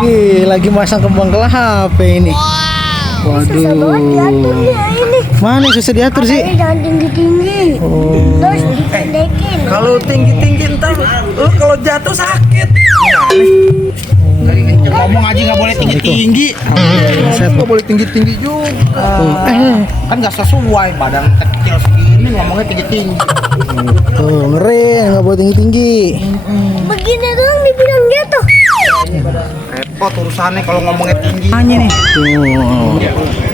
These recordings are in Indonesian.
Ih, lagi masang kembang kelapa ini. Susah banget diaturnya ini. Mana susah diatur sih? Makanya jangan tinggi-tinggi. Terus dipendekin. Kalau tinggi-tinggi ntar kalau jatuh sakit. Ngomong aja nggak boleh tinggi-tinggi. Nggak boleh tinggi-tinggi juga. Kan nggak sesuai badan kecil segini ngomongnya tinggi-tinggi. Tuh, ngeri, nggak boleh tinggi-tinggi. Begini doang dibilang jatuh. Repot urusannya kalau ngomongnya tinggi. Hanya nih. Tuh,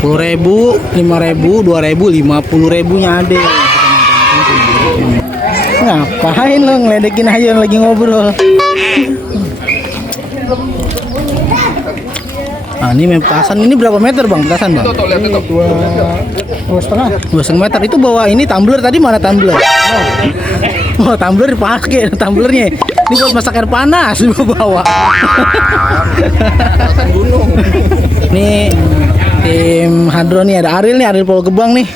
10.000, 5.000, 2.000, 50.000-nya ada. Ngapain lo ngeledekin aja yang lagi ngobrol? Nah, ini petasan ini berapa meter bang petasan bang? Dua setengah meter. Itu bawa ini tumbler tadi mana tumbler? Oh tumbler dipakai tumblernya. Ini buat masak air panas bawa. Nih tim Hadron nih ada Ariel nih, Ariel Pulau Gebang nih.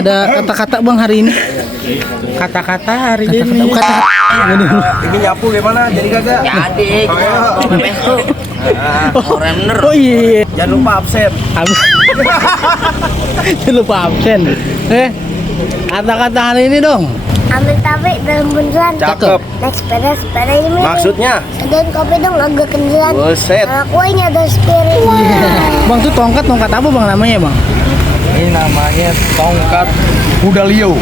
Ada kata-kata bang hari ini. Kata-kata hari ini. Ini nyapu gimana? Jadi kagak? Jadi, besok. Orang bener. Oh iya. Jangan lupa absen. Jangan lupa absen. Kata-kata hari ini dong. Ambil tape dalam bundelan. Cakep. Naik sepeda ini. Maksudnya? Sediain kopi dong agak kenjalan. Buset. Kalau kuenya ada spirit. Bang tuh tongkat apa bang namanya bang? Ini namanya tongkat kuda liu.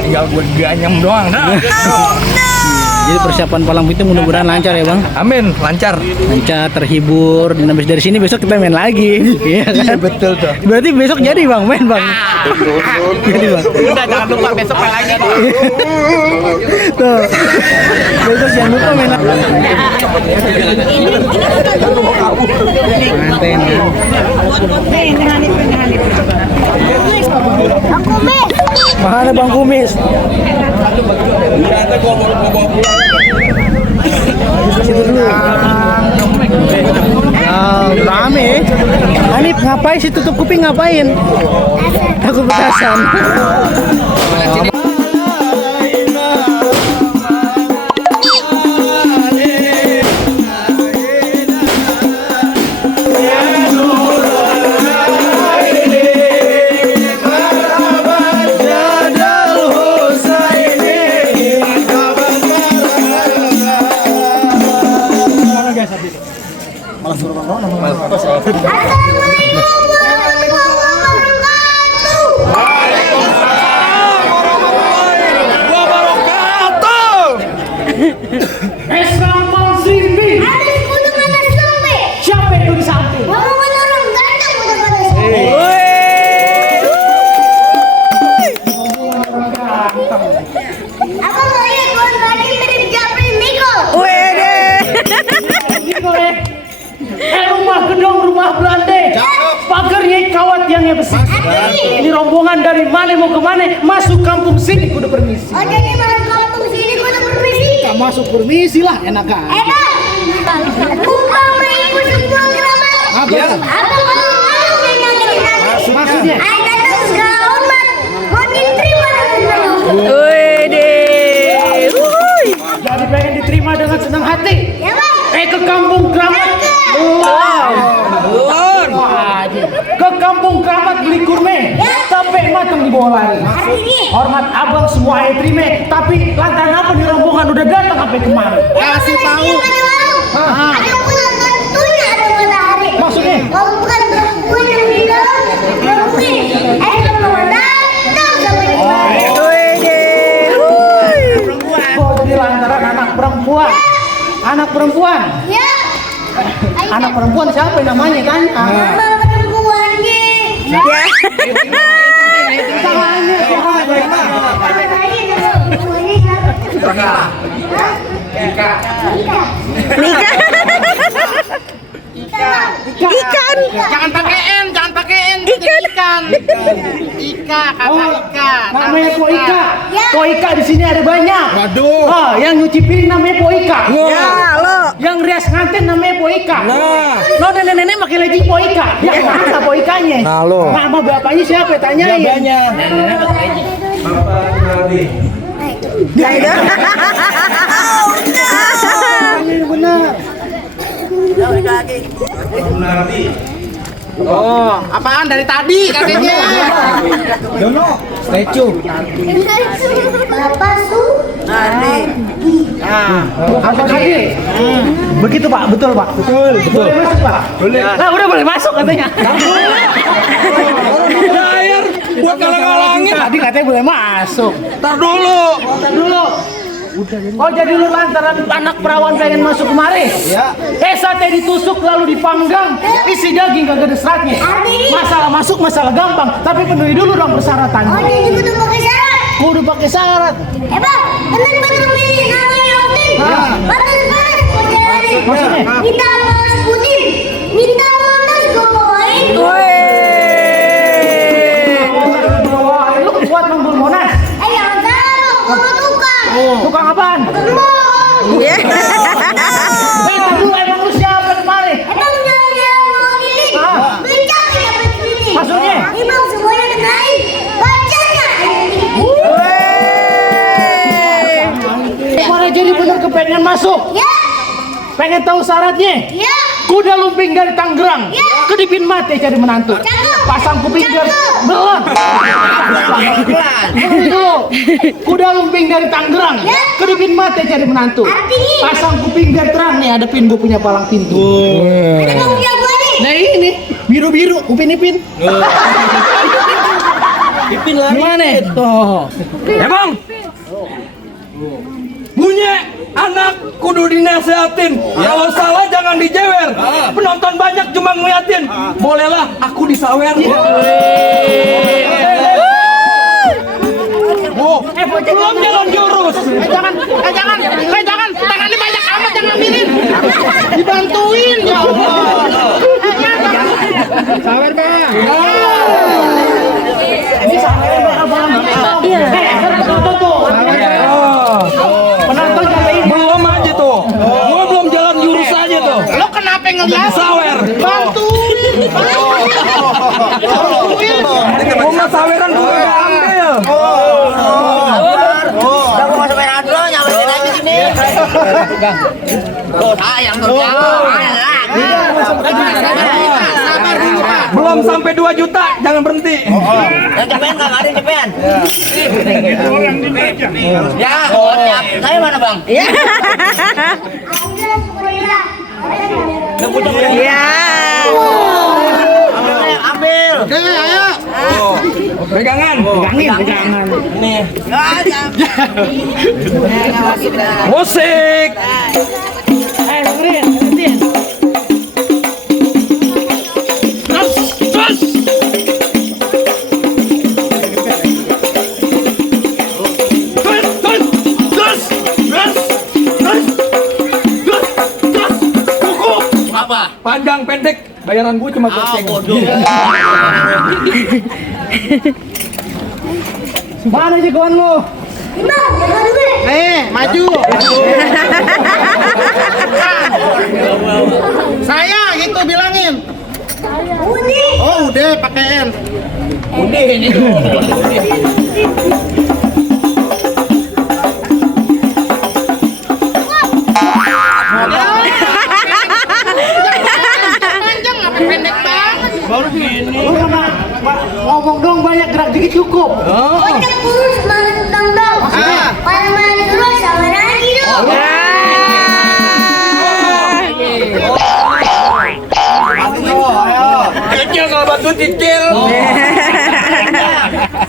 Tinggal gue ganyam doang. Jadi persiapan palang pintu mudah-mudahan lancar ya bang. Amin, lancar. Lancar, terhibur. Dan habis dari sini besok kita main lagi. Iya kan? Betul tuh. Berarti besok jadi bang main bang. Jadi bang. Udah jangan lupa besok main lagi. Tuh. Besok jangan lupa main lagi. Aku mes. Mana bang kumis? Situ dulu. Rame. Hanif ngapain sih tutup kuping ngapain? Takut petasan. Siapa itu di samping? Ngomongin orang ganteng udah pada samping. Apa lo lihat tuan tadi mirip Japri Miko? Rumah gedung, rumah Belanda. Pagarnya kawat yang besi. Ini rombongan dari mana mau ke mana? Masuk kampung sini kudu permisi. Oh jadi malam kampung sini kau udah permisi? Masuk permisi lah enak kan. Umpama ibu semua keramat. Apa? Apa kalau malu nyanyiin aku? Maksudnya? Ay datang segala hormat. Mau diterima dengan senang. Jadi pengen diterima dengan senang hati. Ya bang. Ke kampung keramat. Ke kampung keramat beli kurme. Sampai matang di bawah lari. Hormat abang semua terima. Tapi lantaran apa nih rombongan udah datang sampai kemari? Kasih tahu. Ada yang punya tentunya ada matahari. Maksudnya? Kalau bukan perempuan yang bilang perempuan. Kalau datang sampai kemari. Oh, jadi lantaran anak perempuan. Anak perempuan. Ya. Anak perempuan siapa namanya kan? Mama perempuannya. Ya. Ikan. Jangan pakai N, jangan pakai N. Ikan. Ika, kata Ika. Namanya Po Ika. Ya. Po Ika di sini ada banyak. Waduh. Oh, yang nyuci piring namanya Po Ika. Ya, lo. Yang rias nganten namanya Po Ika. Nah. Lo nenek-nenek pakai lagi Po Ika. Ya mana Po Ikanya? Nah, lo. Nama bapaknya siapa? Tanyain. Banyak. Nah itu. Oh, apaan dari tadi kakeknya? Dono, statue. Bapak Su. Apa lagi? Begitu Pak, betul Pak. Betul. Boleh masuk Pak. Boleh. Nah, udah boleh masuk katanya. Bayar buat ngalang-ngalangin. Tadi katanya boleh masuk. Tar dulu. Oh jadi lu lantaran anak perawan pengen masuk kemari? Ya. Sate ditusuk lalu dipanggang, isi daging kagak ada seratnya. Masalah masuk masalah gampang, tapi penuhi dulu dong persyaratannya. Oh, jadi kudu pakai syarat. Kudu pakai syarat. Bang, tenang betul pilih namanya Yautin. Batas batas perjalanan. Maksudnya? Minta balas putih. Minta balas gue bawain. Wah, lu kuat manggul Monas. Jangan salah lu, gue tukang. Tukang apaan? Kemul. Lu emang lu siapa kemari? Emang jalan-jalan mewakili. Becak tidak berkeliling. Maksudnya? Emang semuanya kenalin. Bacanya. Mana jadi bener kepengen masuk? Ya, Pengen tahu syaratnya? ya. Kuda lumping dari Tangerang, kedipin mate cari menantu. Cakep. Pasang kuping dari Cakep. belum. Itu kuda lumping dari Tangerang, kedipin mate cari menantu. Artinya? Pasang kuping dari terang nih, hadepin gue punya palang pintu. Ada kamu jago nih. Nah ini biru-biru, upin ipin. Ipin lah. Gimana? Tuh. Ya bang. Bunyi anak kudu dinasehatin. Kalau salah jangan dijewer. Penonton banyak cuma ngeliatin. Bolehlah aku disawer. Oh, belum jalan jurus. Jangan, tangannya banyak amat jangan ambilin. Dibantuin ya Allah. Sawer bang. Ini sampai abang. Iya. Penonton tuh. Penonton jagain. Belum aja tuh. Gua belum jalan jurus aja tuh. Lo kenapa ngeliat? Sawer. Bantuin. Gua mah saweran gua udah ambil. Sabar dulu Pak. Belum sampai 2 juta, jangan berhenti. Cepean Kang, ada cepean. Ya, saya mana Bang? Iya. Alhamdulillah, syukurillah. Iya. Ambil. Oke, ayo. Pegangan. Pegangan. Nih. Musik. Dengerin. Panjang pendek bayaran gue cuma goceng. Mana sih kawan lu? Bang, jago dulu. Maju. Saya gitu bilangin. Udi. Oh, udah pakein. Udah ini. Panjang apa pendek banget. Baru gini. Ngomong dong banyak, gerak dikit cukup. Kocak kurus semangat tentang dong. Mana-mana terus sama lagi dong. Kecil kalau bantu cicil.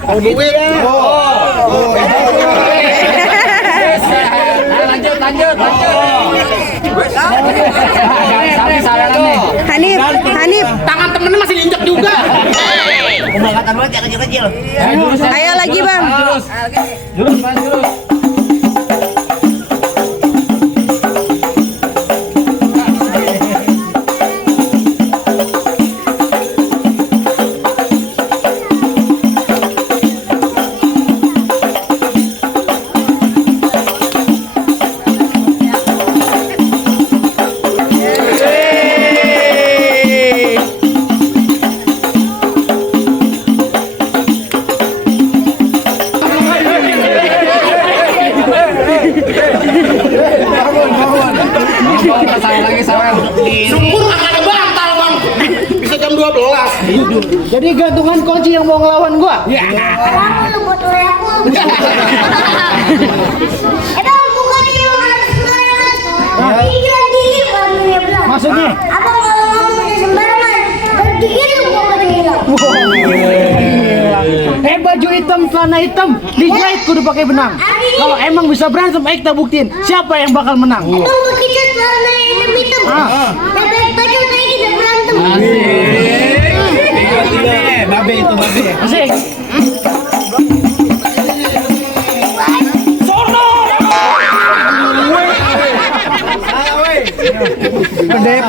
Mau duit. Lanjut. Hanif, Tangan temennya masih diinjak juga. Pembangkatan banget ya kecil-kecil. ayo lagi bang. Jurus. Jadi gantungan kunci yang mau ngelawan gua. Kamu lu buat oleh aku. Bang, bukan ini harus sembarangan. Pikiran dikit barunya bilang. Maksudnya? Abang kalau ngomongnya sembarangan, berpikir lu gua pada hilang. Baju hitam, celana hitam, dijahit kudu pakai benang. Kalau emang bisa berantem, kita buktiin siapa yang bakal menang. Bang, kita celana hitam-hitam. Bebek baju kayak kita berantem. Babe itu babe. Asik.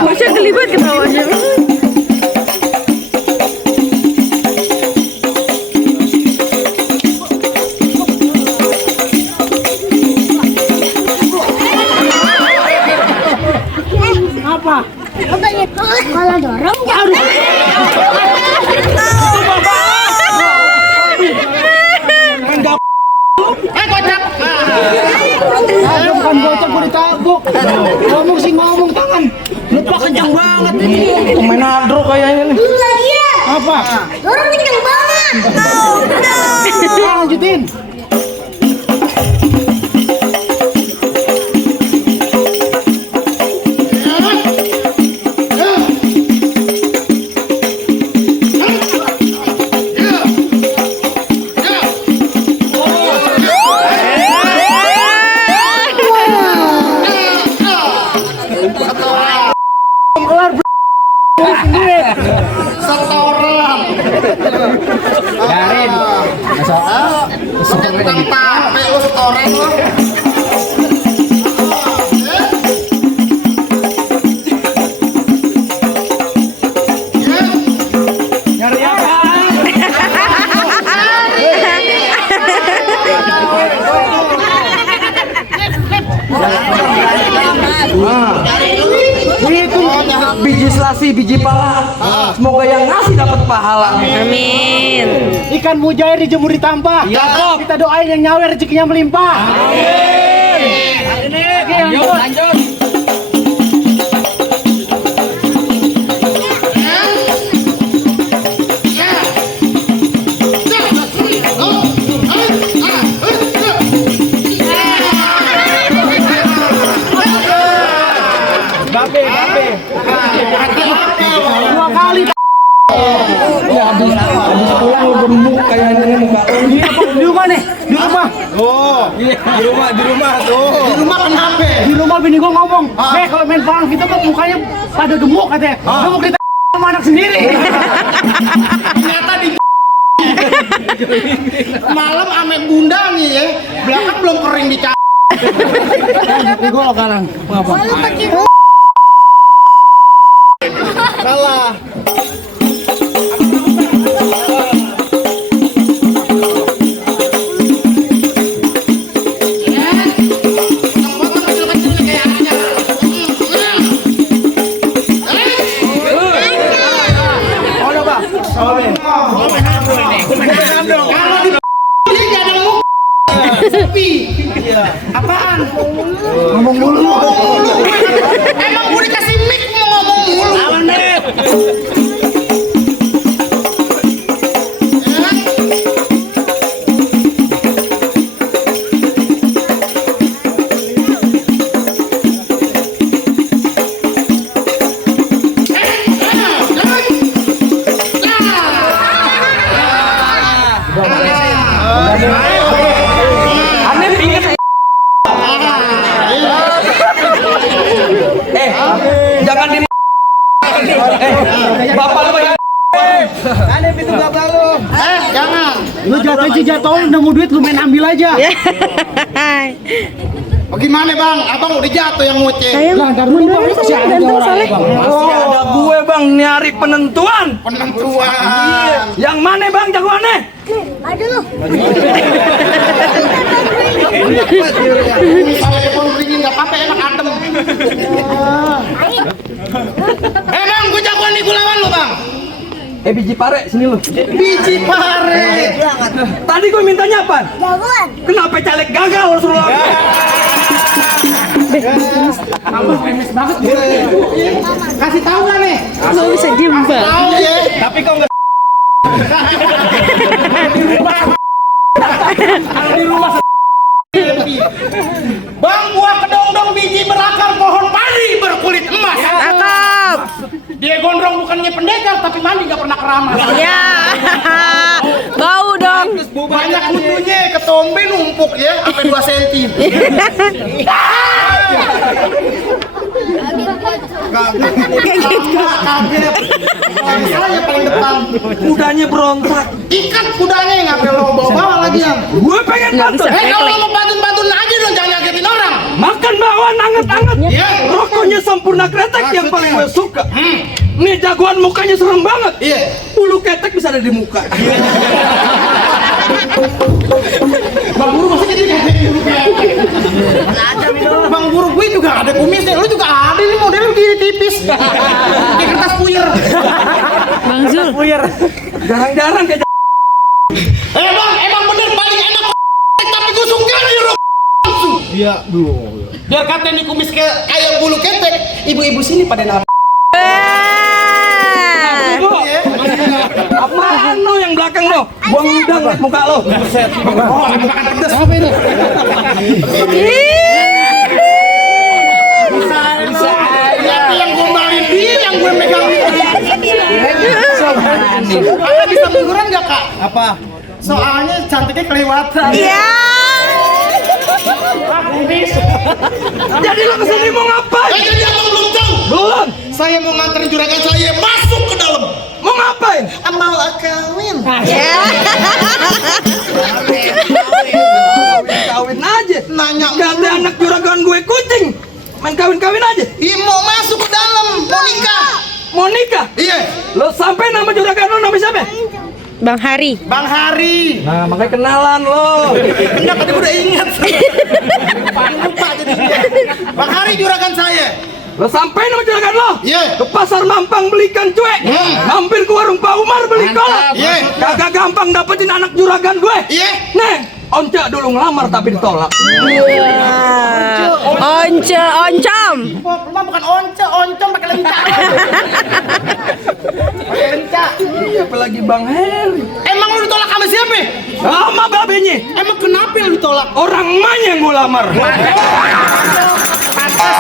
Masa kelibat ketawanya. Apa? Katanya kalau dorong jangan. Ada bukan bocah gua ditabuk. Ngomong sih ngomong tangan. Lupa kencang banget. Pemain adro kayaknya nih. Dulu lagi ya. Apa? Dorong kenceng banget. Lanjutin. Tukang tape lu setoran lu. Itu biji selasi, biji pala. Semoga yang ngasih dapat pahala. Amin. Ikan mujair dijemur di tampah. Kita doain yang nyawer rezekinya melimpah. Lanjut. Dua kali. Ya habis pulang lu gemuk kayaknya nih muka lu. Di rumah nih, di rumah. Oh, di rumah tuh. Di rumah kenapa? Di rumah bini gua ngomong, kalau main barang kita kok mukanya pada gemuk katanya. Gemuk kita sama anak sendiri. Ternyata di malam ame bunda nih ya. Belakang belum kering dicari. Di gua sekarang. Apa? Kalah. Apaan? Ngomong mulu. Emang gue dikasih mic mau ngomong mulu. Lawan Beb. Aneh inget. Jangan di bapak lu banyak. Aneh itu bapak lu. Jangan. Lu jatuhin nemu duit lu main ambil aja. Bagaimana bang? Abang udah jatuh yang ngoceh. Ayo, mundur Masih ada gantung orang, soalnya. Bang. Masih ada gue bang nyari penentuan. Penentuan. Yang mana bang jagoannya? Aduh. Kalau telepon ringin nggak apa-apa enak adem. Bang, gue jagoan nih gue lawan lu bang. Biji pare sini lu. Biji pare. Tadi gue mintanya apa? Jagoan. Kenapa caleg gagal lu suruh lawan? Kasih tahu kan nih. Nggak bisa diem, Bang. Tahu ya. Tapi kau nggak Bang, buah kedong-dong biji berakar pohon padi berkulit emas. Cakep. Dia gondrong bukannya pendekar tapi mandi gak pernah keramas. Ya. Bau dong. Banyak kutunya, ketombe numpuk ya, sampai 2 cm. Kaget. Saya paling depan. Kudanya berontak. Ikat kudanya ngapain lo bawa-bawa lagi yang. Gue pengen pantun. Kalau mau pantun-pantun aja dong, jangan ngagetin orang. Makan bakwan anget-anget. Iya. Rokoknya sempurna kretek yang paling gue suka. Nih jagoan mukanya serem banget. Iya. Bulu ketek bisa ada di muka. Bang Guru masih jadi Bang Guru gue juga ada kumisnya, lu juga ada nih model gini tipis. Kayak kertas puyer. Bang Zul. Jarang-jarang kayak Emang bener paling enak tapi gue suka nih rok. Iya, Biar kata nih kumis kayak bulu ketek, ibu-ibu sini pada napa? apaan lo yang belakang lo? Gua ngundang liat muka lo. Apa ini? Bisa aja. Yang gombalin dia, yang gue megang. Kakak bisa mengguran gak kak? apa? Soalnya cantiknya kelewatan. Iya. Jadi lo kesini mau ngapain? Jadi abang belum tahu. Belum. Saya mau nganterin juragan saya masuk ke dalam. Mau ngapain? Mau kawin. Ya. Kawin aja. Nanya Ganti anak juragan gue kucing. Main kawin-kawin aja. Iya mau masuk ke dalam, mau nikah. Mau nikah? Iya, Lo sampai nama juragan lo nama siapa? Bang Hari. Bang Hari. Nah, makanya kenalan lo. Enggak, tadi udah ingat. Lupa jadi dia. Bang Hari juragan saya. Lo sampai nama juragan lo? Iya. Ke pasar Mampang beli ikan cuek. Mampir ke warung Pak Umar beli kolak. Iya. Kagak gampang dapetin anak juragan gue. Iya. Nih, Onca dulu ngelamar tapi ditolak. Oncom. Rumah bukan oncom pakai lenca. Pakai lenca. Iya, apalagi Bang Heri. Emang lu ditolak sama siapa? Sama babenya. Emang kenapa lu ditolak? Orang emaknya yang gue lamar. Pantes.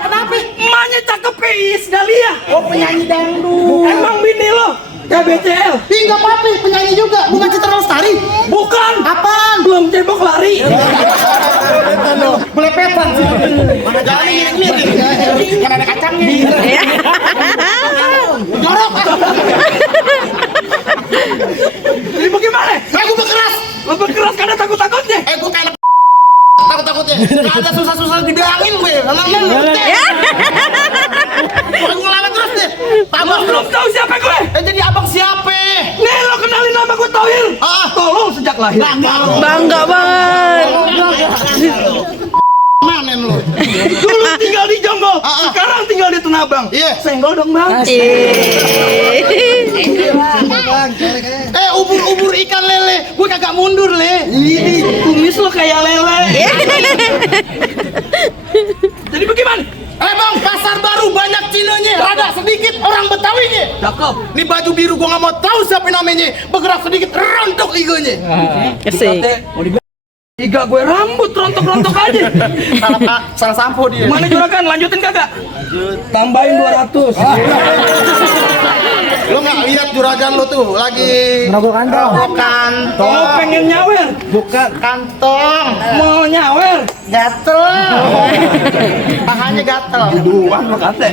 Kenapa? Emaknya cakep kayak Iis Dahlia. Oh, penyanyi dangdut. Emang bini lo? KBCL. Ih, enggak apa-apa, penyanyi juga. Bunga Citra Lestari. Bukan. Apaan? Belum cebok lari. Belepetan sih. Mana jalan ini? Kan ada kacangnya. Jorok. Jadi bagaimana? Gue berkeras. Lo berkeras karena takut-takutnya. Gue kayak takut-takutnya. Gak ada susah-susah dibilangin gue. Emang gue ngelawan terus deh. Lo belum tahu siapa gue? Jadi abang siapa? Nih lo kenalin nama gue Tauhir. Tolong sejak lahir. Bangga banget. Mana lu? Dulu tinggal di Jonggol, sekarang tinggal di Tenabang. Iya. Senggol dong bang. Ubur-ubur ikan lele. Gue kagak mundur le. Ini kumis lo kayak lele. Jadi bagaimana? Bang, pasar baru banyak Cinanya, rada sedikit orang Betawinya. Cakep. Ini baju biru gua nggak mau tahu siapa namanya. Bergerak sedikit rontok igonya. Asik. Mau dibilang iga gue rambut rontok-rontok aja. Salah sampo dia. Gimana juragan? Lanjutin kagak? Tambahin 200. Lo nggak lihat juragan lo tuh lagi Ngerokok kantong. Kamu pengen nyawer? Bukan kantong, Mau nyawer? gatel. Pahanya gatel. Duan lo kate.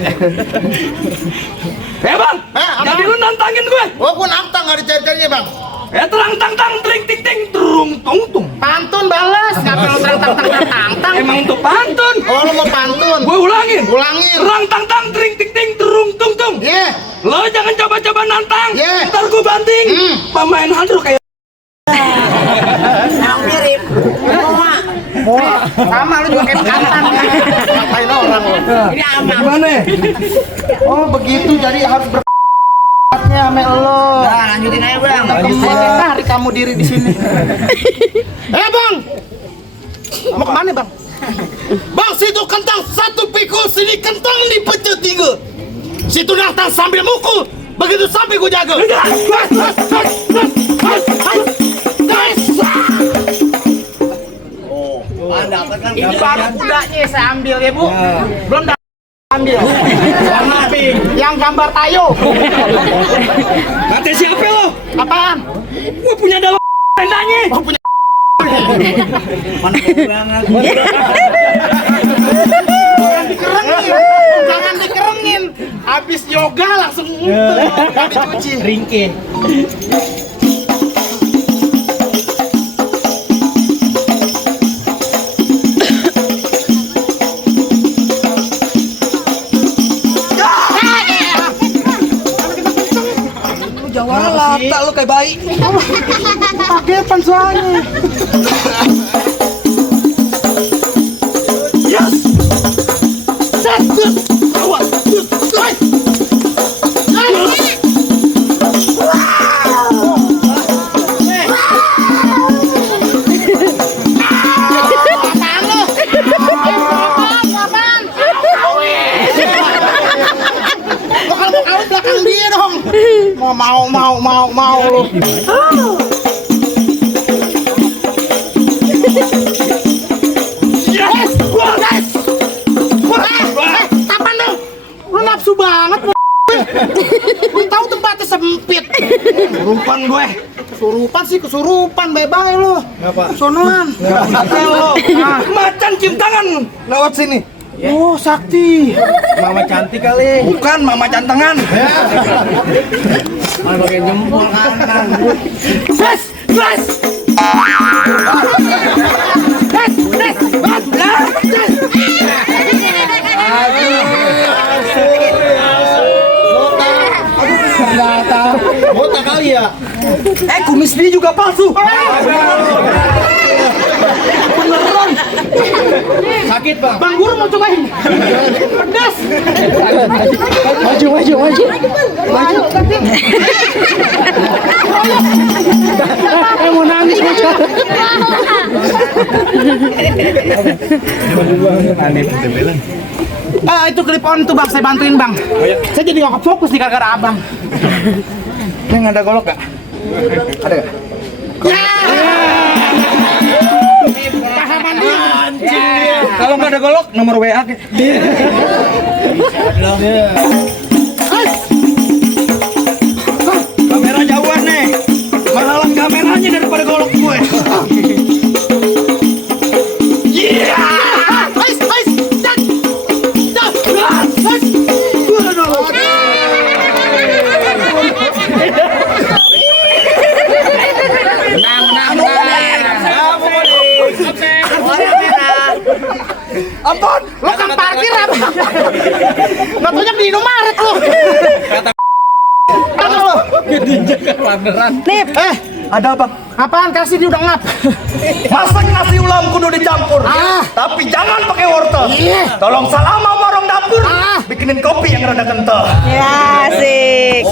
Bang, apa? jadi lu nantangin gue? Oh, gua nantang nggak dicari-carinya bang. Terang tang tang tring ting ting terung tung tung. Pantun balas, ngapain lo terang-tang? Emang untuk pantun? Oh, lo mau pantun? Gue ulangin. Ulangin. Terang tang tang tring ting ting terung tung tung. Iya. Lo jangan coba-coba nantang. Yeah. Ntar gue banting. Pemain handro kayak. Mirip. Sama lu juga kayak bekantan. Ngapain orang lo? Ini aman. Gimana? Oh begitu, jadi harus berkatnya sama lo. Nah, lanjutin aja bang. Tarik kamu diri di sini. Bang, mau kemana bang? Bang, situ kentang 1 pikul, sini kentang dipecah 3. Situ datang sambil mukul, Begitu sampai gue jago. Ini baru kudanya saya ambil ya bu. Belum ambil. Yang gambar tayo. Kata siapa lo? Apaan? Gua punya dalam tendanya. Oh punya. Jangan dikerengin. Habis yoga langsung dicuci. Ringke. Jawara lata lo kayak bayi. Paketan soalnya. Yes. Set. Awas. Belakang dia dong. Mau lu. Yes. Guys. Kapan dong? Lu nafsu banget. Lu tahu tempatnya sempit. Rupan gue. Kesurupan bye-bye lu. Ngapa? Sonoan. Macan cium tangan lewat sini. Oh, sakti. Mama cantik kali. Bukan mama cantengan. Mana pakai jempol kanan. Gas. Botak kali ya. Kumis dia juga palsu. Beneran. Sakit bang. Bang Guru mau cobain. Pedas. Maju. Mau nangis bocah. Itu klip on tuh bang, saya bantuin bang. Saya jadi nggak fokus nih gara-gara abang. Yang ada golok gak? Ada gak? Pahaman dia. Kalau nggak ada golok, nomor WA ke. Kamera jauhan nih. Masalah kameranya daripada golok gue. Ampun, Lo kan parkir apa? Nggak taunya di Indomaret lo. Nip. ada apa? Apaan kasih dia udah ngap? Masak nasi ulam kudu dicampur. Tapi jangan pakai wortel. Tolong salama warung dapur. Bikinin kopi yang rada kental. Ya, asik.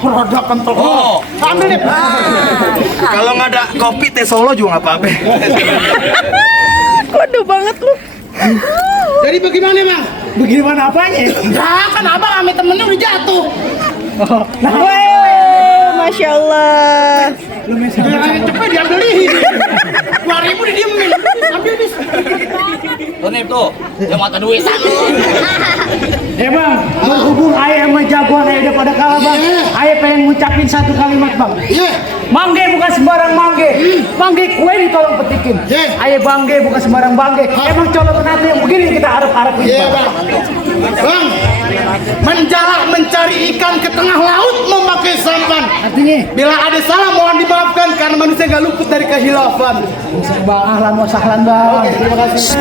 Roda kental. Oh, Ambil nih. kalau nggak ada kopi teh Solo juga nggak apa-apa. Kode banget lu. Jadi bagaimana bang? Bagaimana apanya? Ya kan abang sama temennya udah jatuh. Weh, Masya Allah. Jangan cepet diambil nih. 2.000 didiemin. Ambil bis. Tonip tuh, yang mata duitan lu. Bang, berhubung ayah sama jagoan ayah pada kalah bang, ayah pengen ngucapin satu kalimat bang. Mangge bukan sembarang mangge, mangge kue nih tolong petikin. Ayah bangge bukan sembarang bangge. Emang colok nanti yang begini kita harap-harapin bang. Bang, menjala mencari ikan ke tengah laut memakai sampan. Artinya, Bila ada salah mohon dimaafkan karena manusia nggak luput dari kehilafan. bang ahlan wa sahlan bang. Terima kasih.